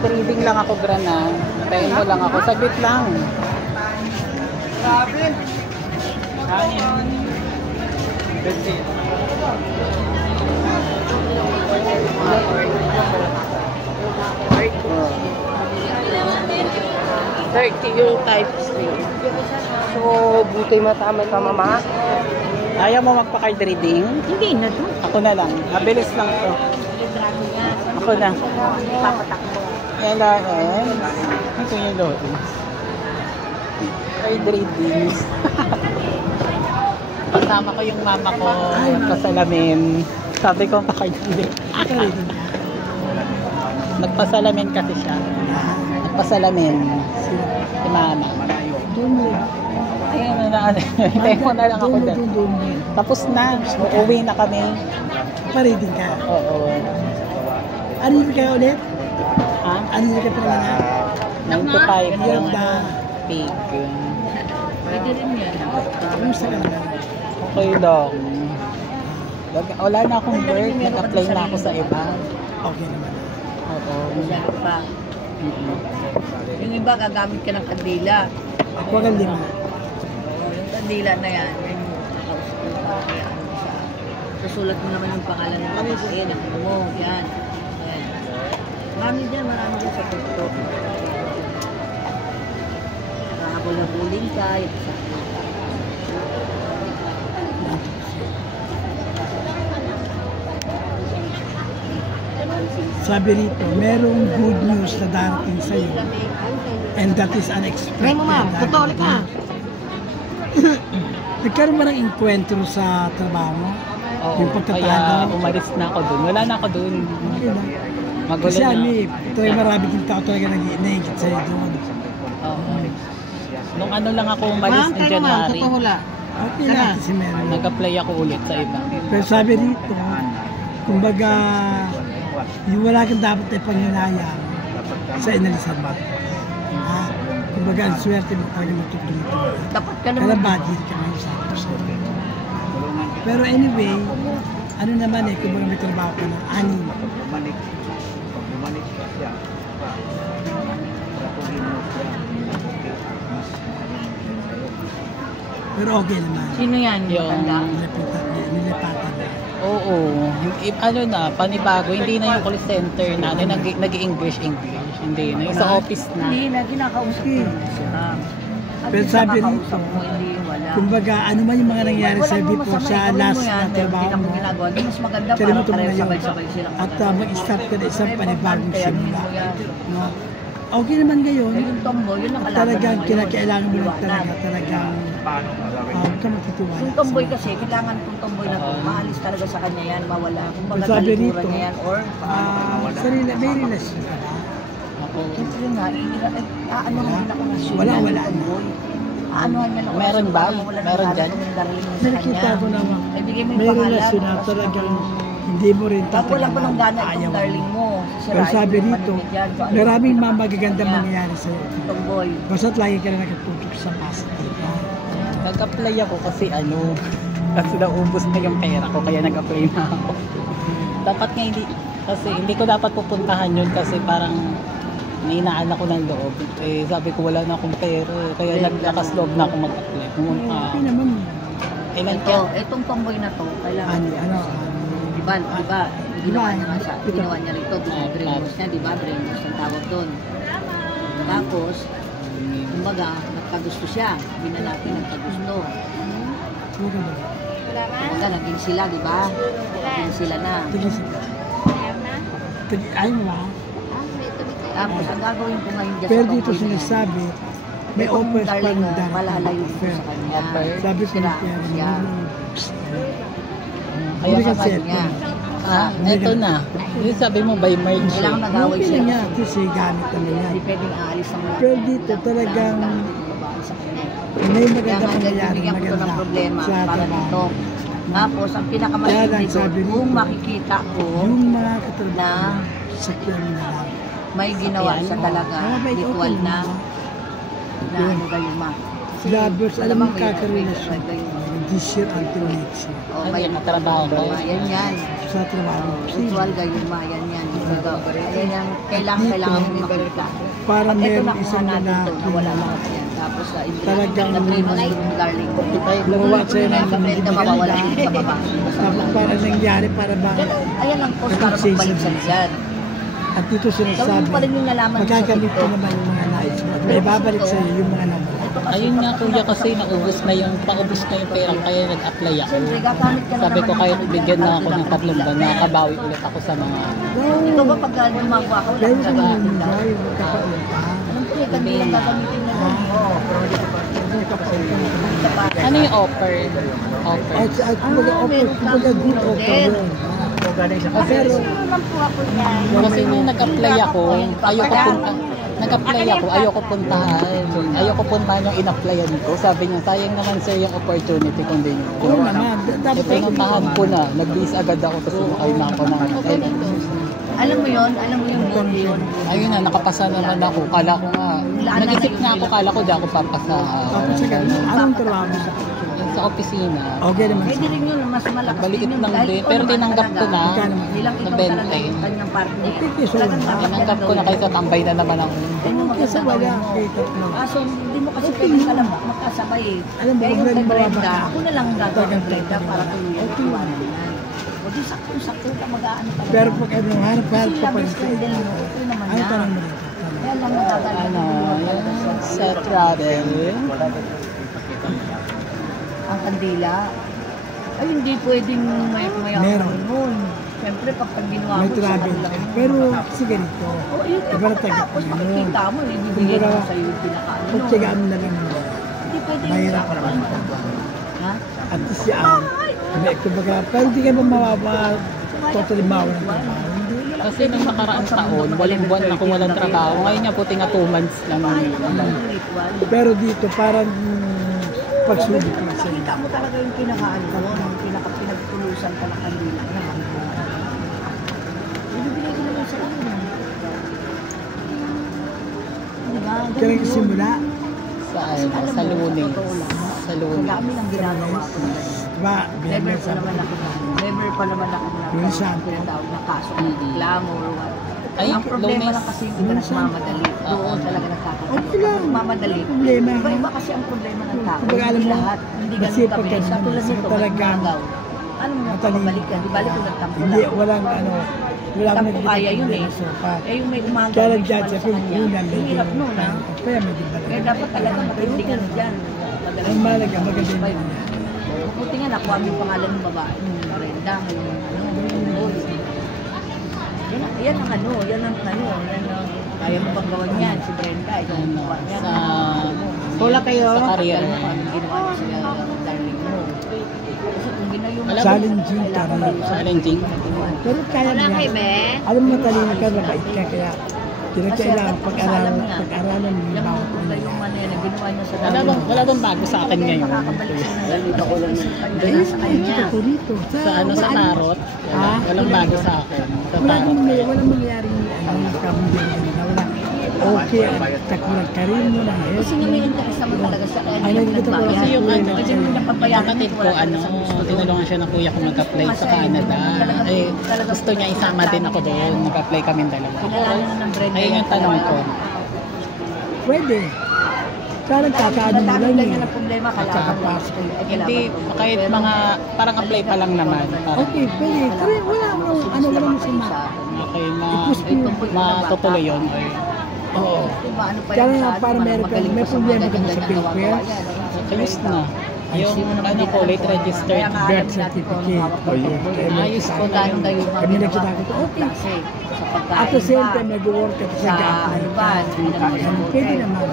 Nag-reading lang ako, Grana. Tayo mo lang ako. Saglit lang. Grabe. Yung types niyo. So, buti matama ka, mama. Ayaw mo magpa-card reading? Hindi na to. Ako na lang. Mabilis lang to. Ako na. Papatakbo. LRN. Ito yung load. Card reading. Kasama ko yung mama ko. Nagpasalamin. Sabi ko pa-card reading. Nagpasalamin kasi siya. Nagpasalamin. Si mama. Ayun na. Hintay mo na lang ako dyan. Tapos na. Uuwi na kami. Pa-reading ka? Oo. Ano yun kayo ulit? Ha? Ano yun kayo pala na? 9 to 5 yung Ganda. pig. Pwede rin yan. Kumusta ka naman? Okay lang. Wala na akong work. Nag-apply na ako sa iba. Okay naman. Oo. Masyado pa. Yung iba gagamit ka ng kandila. Ako ang lima. Yung kandila na yan, yung nakausap mo pa. Kaya ano siya. Susulat mo naman yung pangalan ng kapatid. Ang mo. Yan. Ayan. Marami dyan sa TikTok. Nakahabol-habuling ka. Yung sa Sabi rito, merong good news na darating sa'yo. And that is unexpected. Ngayon mo, ma'am. Totoo ka. Nagkaroon ba ng encuentro sa trabaho mo? Oo. Yung pagkatago? Kaya umalis na ako dun. Wala na ako dun. Okay lang. Magulo Kasi na. ano eh, talaga marami din tao talaga nag-iingit sa'yo doon. Oo. Nung ano lang ako umalis ng January. Okay lang kasi meron. Nag-apply ako ulit sa iba. Pero sabi rito, kumbaga, yung wala kang dapat ay panghinayang sa inalisan mo. Ha? Kumbaga, ang swerte mo talaga matutulito. Dapat ka Kaya naman. budget ka ngayon sa akin. Pero anyway, ano naman eh, kumbaga may trabaho ka na, anim. Pero okay naman. Sino yan? Yung- Tanda? Nilipatan na. Oo. Ano na, panibago. Hindi na yung call center natin. Nag-English. Hindi na. Yung sa office na. Hindi na, kinakausap ko lang sila. Pero sabi rito, mo, hindi, wala. kumbaga, ano man yung mga nangyari sa Walang before masama, sa ikaw last mo yan, na dahil trabaho hindi mo, naman ginagawa. Di mas maganda Tsaka mo para ito pareho ngayon. sabay-sabay silang At maganda. mag-start ka na isang Pero panibagong importante, ano simula. mo yan. No? Okay naman ngayon, Yung tomboy, yun ang at kalaban talagang mo ngayon. kinakailangan mo lang Liwanag. talagang huwag ka matitiwala. Yung tomboy kasi, kailangan itong tomboy na to, maalis talaga sa kanya yan, mawala. Kung Sabi magagalikuran rito, niya yan, or may relasyon ka ba? Ako. siyempre nga, aanohan nila kung nasyon Wala, yan, wala yung tomboy. Aanohan nila kung Meron nasyon ba? yan, wala Meron nang dyan? yung darling mo sa Nakikita kanya. ko naman, Ay, bigay mo yung may pangalan, relasyon na tapos talagang yung- hindi mo rin Pag wala pa ng gana ayaw itong mo. darling mo, Pero sabi mo yung rito, paningin dyan. So, ano maraming yung mga magagandang niya? mangyayari sa'yo. Tomboy. Basta't lagi ka na nakatutok sa positive. Ha? Nag-apply ako kasi kasi naubos na yung pera ko kaya nag-apply na ako. Dapat nga hindi ko dapat pupuntahan yun kasi parang nainaan ako ng loob. Eh sabi ko wala na akong pera kaya naglakas loob na ako mag-apply. Pumunta. Okay naman. Ilan Ito, kaya? itong tomboy na to, kailangan. Diba, ginawa niya nga sa, ginawa niya rito, brainwash niya, diba, brainwash ang tawag doon. Tapos, kumbaga, nagkagusto siya, hindi na natin nagkagusto. Kumbaga, naging sila, diba? Naging sila na. Ayaw mo ba? Tapos, ang gagawin ko ngayon dyan Pero sa dito tomboy na yan, sinasabi, may itong offers pa darling ng mo, malalayo dito sa kanya. Offer. Sabi ko na Sira siya. Kaya Hindi nga kasi Sabi niya, eto na. Yung sabi mo by March. kailangan nag-away Okay siya. lang yan, kasi gamit naman yan. Hindi pwedeng aalis ng wala. Pero dito talagang sa kanya. may Kaya maganda nga, pangyayari, bigyan ko to ng maganda problema sa para trabaho. dito. Tapos, ang Kaya pinakamatindi lang, doon, sabi rito, kung makikita ko Yung mga katrabaho, sakyan na lang. may ginawa siya talaga, Mabait, ritual okay na, naman. na ano gayuma. Lovers, alam mo may kakarelasyon gayuma. this year until next year. Oh, Ano may yan, katrabaho ko? Yan yan. Sa trabaho. Ritual gayuma, yan yan. Ayan yung kailangan mo makita. Parang Pag ito meron nakuha isang natin lalaki ito, nawala lahat yan. Tapos Talagang na-dream mo darling. gumawa sa'yo ng Sa mawawala dito sa baba. tapos parang nangyari para ba Ayan ang post para magbalik sa lisan. at dito Gawin sinasabi mo pa rin yung nalaman mo sa magagamit ko TikTok. naman yung mga nais mo at may babalik sa'yo yung mga nawala. Ayun nga kuya kasi paubos na yung pera kaya nag-apply ako. Siyempre, gagamit ka na Sabi ko naman kahit ng bigyan na ako ng pagkakataon 3 buwan, nakabawi ulit ako sa mga Ikaw ba pag gumagawa ka, wala Dahil kang sa mga gagamitin daw? nilay, magkakaupa. Anong pre, ganun lang gagamitin mo? Oo, pero hindi ko pa. ano yung offer? At kumbaga offer, kumbaga good offer yun. Pero naman po ako yan. Kasi nung nag-apply ako, ayoko puntahan. Ayoko puntahan yung in-applyan ko. Sabi niya, sayang naman sir yung opportunity kung di nyo. oo naman, dapat Pinuntahan ko na, nag-base agad ako tapos sumakay na ako ng Alam mo yung video yun. ayun na, nakapasa naman ako. Kala ko nga, nag-isip nga ako, kala ko di ako papasa tapos sa ganun, anong trabaho mo sa sa opisina. okay naman Pwede rin yun, mas malakas Baliit din yun. lang Dahil din. ikaw Pero naman tinanggap ko talaga, na. Magkano? Bilang Na ikaw 20. talaga yung kanyang partner. Piso Talagang lang. dapat Tinanggap ko na kaysa tambay na naman ako. Yan yung Kasi maganda wala, mo. kita mo. Kaso hindi mo kasi pwede ka lang makasabay eh. Alam mo, Kaya yung huwag kay lang Brenda, bababa. ako na lang gagawin kay Brenda para tuluyan ang iwanan yan. O di sakto-sakto ka mag-aano ka. Pero pag ano, hanap-hanap Kasi ka pa labis rin ko din mo, okay naman ano na. tanong mo dito? Kaya lang magagalit. Ano, yung sa travel. Ang kandila, ay hindi pwedeng may Meron. nun. Siyempre pag ginawa May mo sa travel kanila ka. yun. Pero kasi ganito, Oh, yun iba na tagap tapos mo yun. makikita mo, ibibigay Kumbaga, mo sa'yo yung pinaka-ano. pagtsagaan mo na lang mo. Hindi pwede Mahirap yung naman. Ha? At least yan, kumbaga, pero hindi ka ba totally mawala ng trabaho? Hindi. Kasi nung nakaraang taon, 8 buwan na akong walang trabaho. Ngayon nga puti nga 2 months lang. Pero dito, parang pagsubok ka sa Makita mo talaga yung pinaka-ano mo, yung pinagtulusan ka ng kandila. Ibibigay ko naman sa inyo. Diba? Kaya nagsimula, Sa Lunes. Sa Lunes. Dami lang ginagawa ko. diba, Never binigyan pa naman ako Yung Santo. tinatawag na kaso ng reklamo or what. Ay, Ang problema Lunes. lang kasi hindi ka nagmamadali. Doon talaga nagkakataon. Okay lang. Nagmamadali. Problema. Iba-iba kasi ang problema ng tao. Kumbaga, alam Hindi mo, lahat. Hindi ganun masipag ka kabilis. naman. Katulad Saka nito, talagang magnagaw. Ano mo, matalino. pabalik yan. Di balik ko nagtampo Hindi, lang. walang ano, walang Tampo kaya yun eh. sopa. Eh yung may umaga, Kaya may nag-judge sumali ako, sa kanya. yun lang, medyo, Hirap nun ha. kaya medyo Kaya balaga. dapat talaga matinding ano dyan. Ang mahalaga, maganda yun. Buti nga nakuha mo yung pangalan ng babae. Brenda, yung ano. Yan ang ano, yan ang kaya mo bang gawan yan, si Brenda, ikaw ang gawa yan. Wala kayo? Sa career. Alam mo kung anong ginawa niya sa darling mo. Kasi kung ginayo mo, Challenging ka rin. Challenging. Pero kaya niya. Alam mo, matalino ka, mabait ka, kaya kailangan pag-aralan mo yung alam mo bawat kung yung ano yan, ang ginawa niya sa Wala bang bago sa akin ngayon? Dahil sa kanya. Ako rito. Sa ano, sa tarot? Walang bago sa akin. Sa tarot. Walang mangyari wala. Okay, at takulang karin mo na eh. Kasi nga may interest naman talaga sa kanya. Ay, nakikita ko Kasi yung ano, Kasi yung napapayagan kapatid ko, tinulungan siya ng kuya ko mag-apply sa Canada. Eh, gusto niya isama din ako doon. Nag-apply kami dalawa. Pinalala na ng Brenda. Ayun yung tanong ko. Pwede. Parang kakaano mo lang Dami eh. lang ng problema, kailangan Kakapasok. Hindi, kahit mga, parang apply pa lang naman. Parang, Okay, pwede. Pero wala mo, ano wala mo sa okay, matutuloy yun. Oo. Diba, ano pa Kaya yung nga sa para atin, meron ka, magaling may pa sa problema mga ka ba sa ganda-ganda paper? gawa-gawa yan. Ayos na. Yung ano ko, late registered. Birth certificate. Ayos ko na. Maganda yung mga Kami ginawa nagsasabi ko, ko. okay. Kasi sa pagkain At the same ba, time, nag-work ka sa sa gap. ano ba, hindi naman sa Pwede hotel. naman.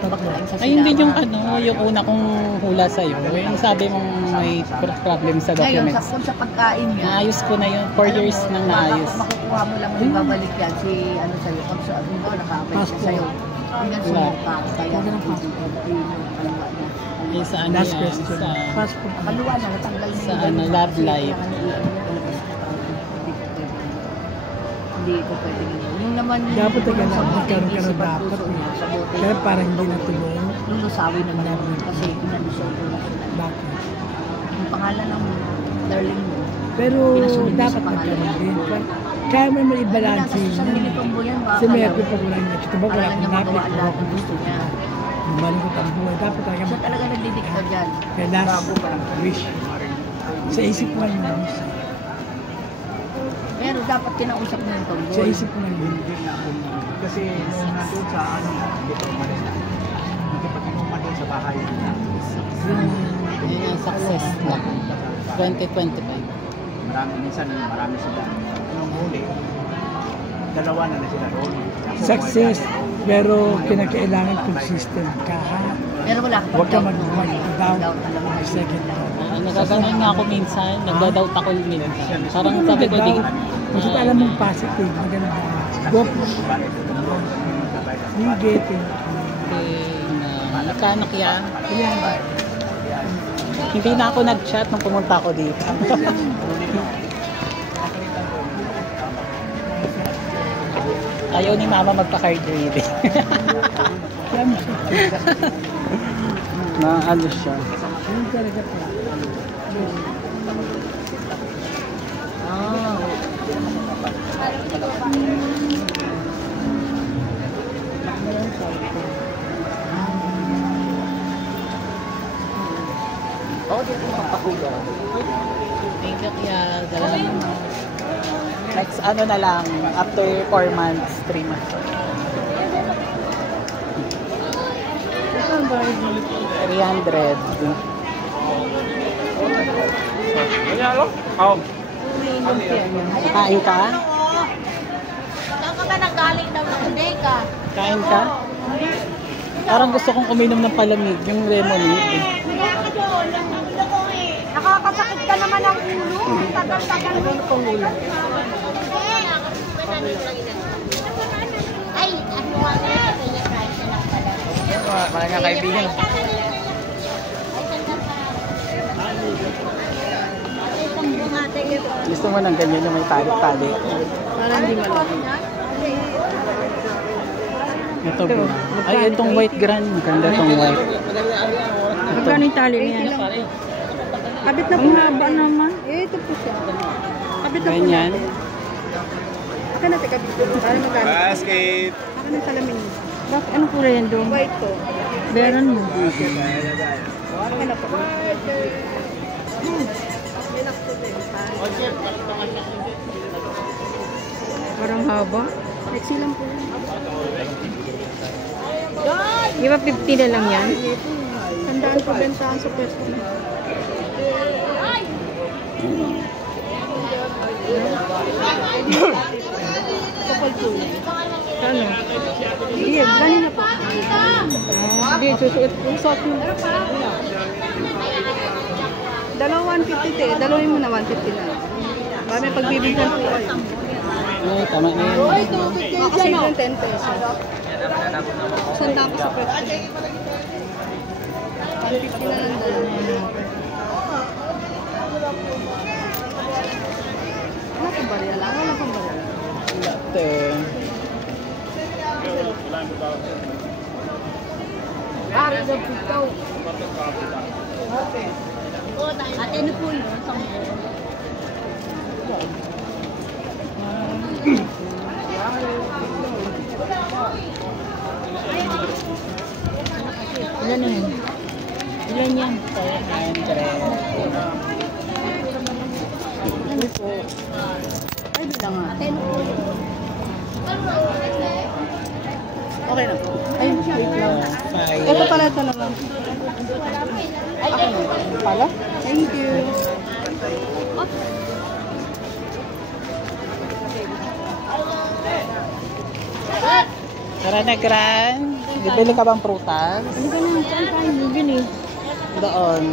Pagkain sa Ay, hindi sinama. yung ano, yung una kong hula sa'yo. Yung sabi mong may problem sa Ngayon, documents. kung sa pagkain niya, Naayos ko na yun. 4 years nang naayos. Makukuha mo lang, ibabalik yan si ano sa'yo. Kung sa ano ba, nakabalik siya sa'yo. Hanggang Wala. sumuka, kaya ng kaluwa niya. Yung sa ano Last yan, question. sa Passport. Kaluwa niya, natanggal niya. Sa yung ano, ganun. love Kasi life. kailangan hindi ko pwede ganyan. Yung naman Dapat yung talaga sa bote, nagkaroon ka isip ng at dapat puso eh. niya, sa bote. Kaya parang hindi natuloy. Lulusawin naman ako kasi inalusog ko na sila. Bakit? Yung pangalan ng darling mo, Pero Pinasunod niya dapat sa pangalan nagkaroon niya. din. Kaya mo naman i-balance Kasi sa yun. minitumbo yan, baka Si Mercury pag wala niya. Ito ba wala kailangan niya akong magawa napit. lahat ng gusto niya. Malungkot ang buhay. Dapat talaga Siya talaga nagdidikta dyan. kaya last wish. Sa isip ko lang yung wish. Pero dapat kinausap mo yung tumbo. Sa isip ko lang yun. Kasi nung nandun sa ano, dito umalis na. Nakipag-inuman doon sa bahay. Yun yung success na. 2025. Marami sila. Nung huli, dalawa na sila doon. Ako, Success, pero kinakailangan consistent ka. Ha? Pero wala ka Huwag ka pang mag-down. doubt, alam mo. Second thought. Nagkaganon nga ako minsan, nagda-doubt ako minsan. Parang sabi ko, di, Gusto alam mong positive, maganda. Go for it. Sige, mechanic yan. yan. Hindi na ako nag-chat nung pumunta ako dito. Ayaw ni mama magpa-card reading. Na ano siya. Yun talaga po. Ah. Oh, di ako magpakulo. Thank you, Kuya. Next ano na lang, after 4 months, 3 months. 300. Kain ka? Saan ka ba nagaling daw ng Deka? Kain ka? Parang gusto kong uminom ng palamig, yung lemonade. Nakakasakit ka naman ang ulo. Tagal-tagal mo yung pangulo. Ay, ano nga nga kaya kahit na lang pala. Mga kaibigan. Gusto mo ng ganyan na may tali-tali. Para hindi malaki. Ito po. Ay, itong white grand. Maganda itong white. Magkano yung tali niya? Kabit na po haba naman. Eh, ito po siya. Kabit na po Ganyan. Akin natin kabit po. Para magkano? Basket! Akin ang salamin niya. Bakit? Anong kulay yan doon? White to. Beron mo. Akin na po. Parang haba. Sexy lang po. Di ba 50 na lang yan? Tandaan po bentahan sa pwesto na. Kapal po. Ano? Hindi, ganun na po. Hindi, susuot po. Susuot mo. Dalawa 150 te. Dalawin mo na 150 na. Baka may pagbibigyan po. Ay, tama na yun. Makasave ng 10 pesos. Sanda ko sa pwesto. 150 na lang dalawa. Wala pang barya lang. Wala pang barya lang. Latte. Ate, ano po yun? Ilan na yun? Ilan yan? 500. Ano po? Ay, bilang nga. Ate, ano po yun? Okay na po. Ay, wait lang. Ito pala ito naman. Ako na. Pala? Thank you. Tara na, Gran. Bibili ka bang prutas? Ano ka na? Saan tayo bibili? Doon.